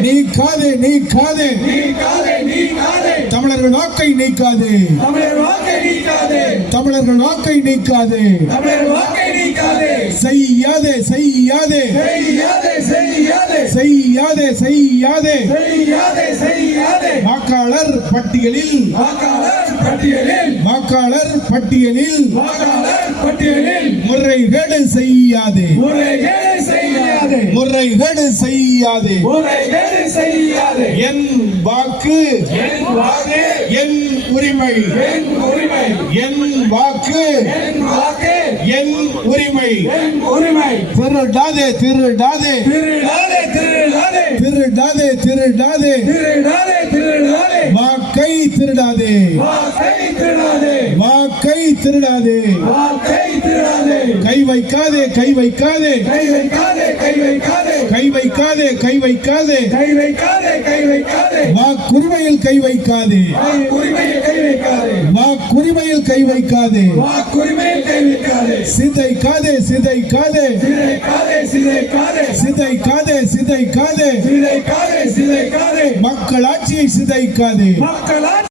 நீக்காதே. நீக்காதே. தமிழர்கள் வாக்கை நீக்காதே. தமிழர்கள் வாக்கை நீக்காதே. செய்யாதே செய்யாதே. செய்யாதே செய்யாதே. வாக்காளர் பட்டியலில். வாக்காளர் பட்டியலில். முறைகேடு செய்யாதே. முறைகேடு முறைகேடு செய்யாதே. முறைகேடு செய்யாதே. என் வாக்கு என் வாக்கு என் உரிமை. என் உரிமை. என் வாக்கு என் வாக்கு என் உரிமை. என் உரிமை. திருடாதே திருடாதே. திருடாதே திருடாதே. திருடாதே திருடாதே. திருடாதே திருடாதே. வாக்கை திருடாதே. வாக்கை திருடாதே. வாக்கை திருடாதே. வாக்கை திருடாதே. கை வைக்காதே கை வைக்காதே. கை வைக்காதே கை வைக்காதே. கை வைக்காதே கை வைக்காதே. கை வைக்காதே கை வைக்காதே. வாக்குரிமையில் கை வைக்காதே. கை உரிமையில் கை வைக்காதே. வாக்குரிமையில் கை வைக்காதே. வாக்குரிமையில் கை வைக்காதே. சிதைக்காதே சிதைக்காதே. சிதைக்காதே சிதைக்காதே. சிதைக்காதே சிதைக்காதே. சிதைக்காதே சிதைக்காதே. மக்களாட்சியை சிதைக்காதே. மக்களால்